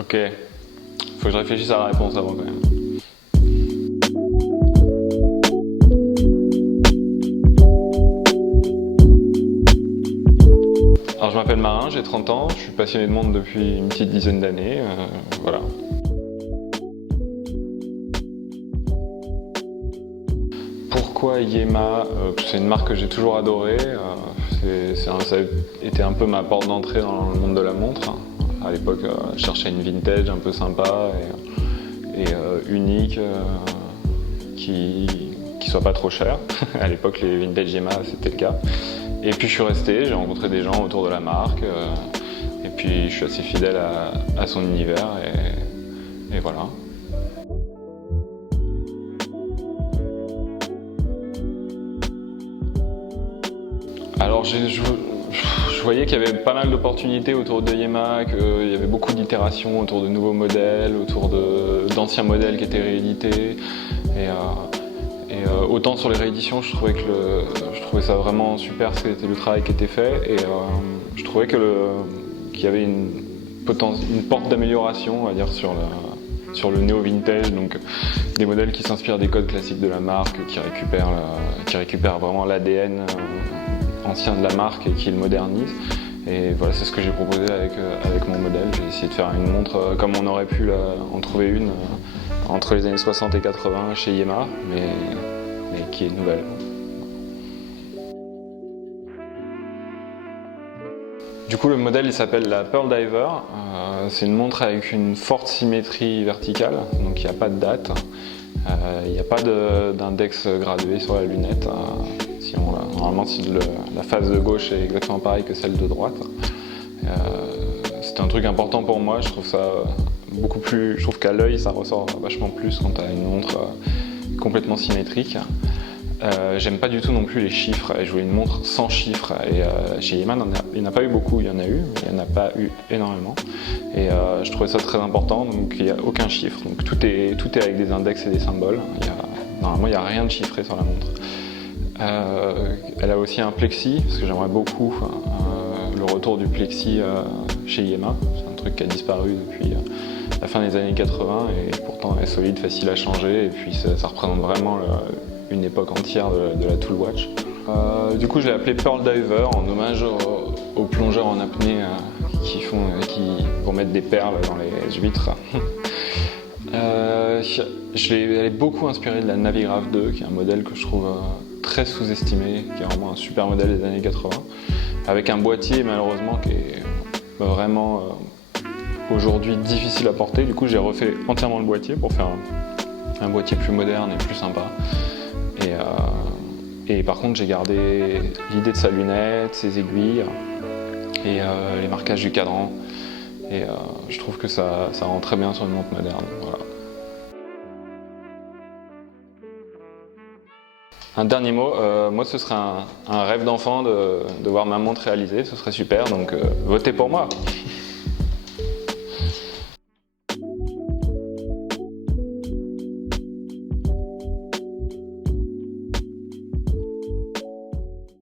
Ok, faut que je réfléchisse à la réponse avant quand même. Alors je m'appelle Marin, j'ai 30 ans, je suis passionné de montre depuis une petite dizaine d'années, voilà. Pourquoi Yema? C'est une marque que j'ai toujours adorée, ça a été un peu ma porte d'entrée dans le monde de la montre. À l'époque, je cherchais une vintage un peu sympa et unique, qui soit pas trop chère. À l'époque, les vintage Yema, c'était le cas. Et puis je suis resté, j'ai rencontré des gens autour de la marque, et puis je suis assez fidèle à son univers, et voilà. Alors je voyais qu'il y avait pas mal d'opportunités autour de Yema, qu'il y avait beaucoup d'itérations autour de nouveaux modèles, autour d'anciens modèles qui étaient réédités. Autant sur les rééditions, je trouvais ça vraiment super, ce qui était le travail qui était fait, et je trouvais qu'il y avait une porte d'amélioration, on va dire, sur le néo-vintage, donc des modèles qui s'inspirent des codes classiques de la marque, qui récupèrent vraiment l'ADN ancien de la marque et qui le modernise. Et voilà, c'est ce que j'ai proposé avec mon modèle. J'ai essayé de faire une montre comme on aurait pu en trouver une entre les années 60 et 80 chez Yema, mais qui est nouvelle. Du coup, le modèle il s'appelle la Pearl Diver. C'est une montre avec une forte symétrie verticale, donc il n'y a pas de date. Il n'y a pas d'index gradué sur la lunette. Normalement, la face de gauche est exactement pareille que celle de droite. C'était un truc important pour moi. Je trouve ça beaucoup plus. Je trouve qu'à l'œil, ça ressort vachement plus quand tu as une montre complètement symétrique. J'aime pas du tout non plus les chiffres, et je voulais une montre sans chiffres, et chez Yema il n'y en a pas eu beaucoup, il y en a eu, mais il n'y en a pas eu énormément, et je trouvais ça très important, donc il n'y a aucun chiffre, donc tout est avec des index et des symboles, normalement il n'y a rien de chiffré sur la montre. Elle a aussi un plexi, parce que j'aimerais beaucoup le retour du plexi chez Yema, c'est un truc qui a disparu depuis la fin des années 80, et pourtant elle est solide, facile à changer, et puis ça représente vraiment une époque entière de la Tool Watch. Du coup, je l'ai appelé Pearl Diver en hommage aux plongeurs en apnée pour mettre des perles dans les huîtres. Elle est beaucoup inspirée de la Navigraph 2, qui est un modèle que je trouve très sous-estimé, qui est vraiment un super modèle des années 80, avec un boîtier malheureusement qui est vraiment aujourd'hui difficile à porter. Du coup, j'ai refait entièrement le boîtier pour faire un boîtier plus moderne et plus sympa. Et par contre, j'ai gardé l'idée de sa lunette, ses aiguilles et les marquages du cadran. Et je trouve que ça rend très bien sur une montre moderne. Voilà. Un dernier mot, moi ce serait un rêve d'enfant de voir ma montre réalisée, ce serait super, donc votez pour moi.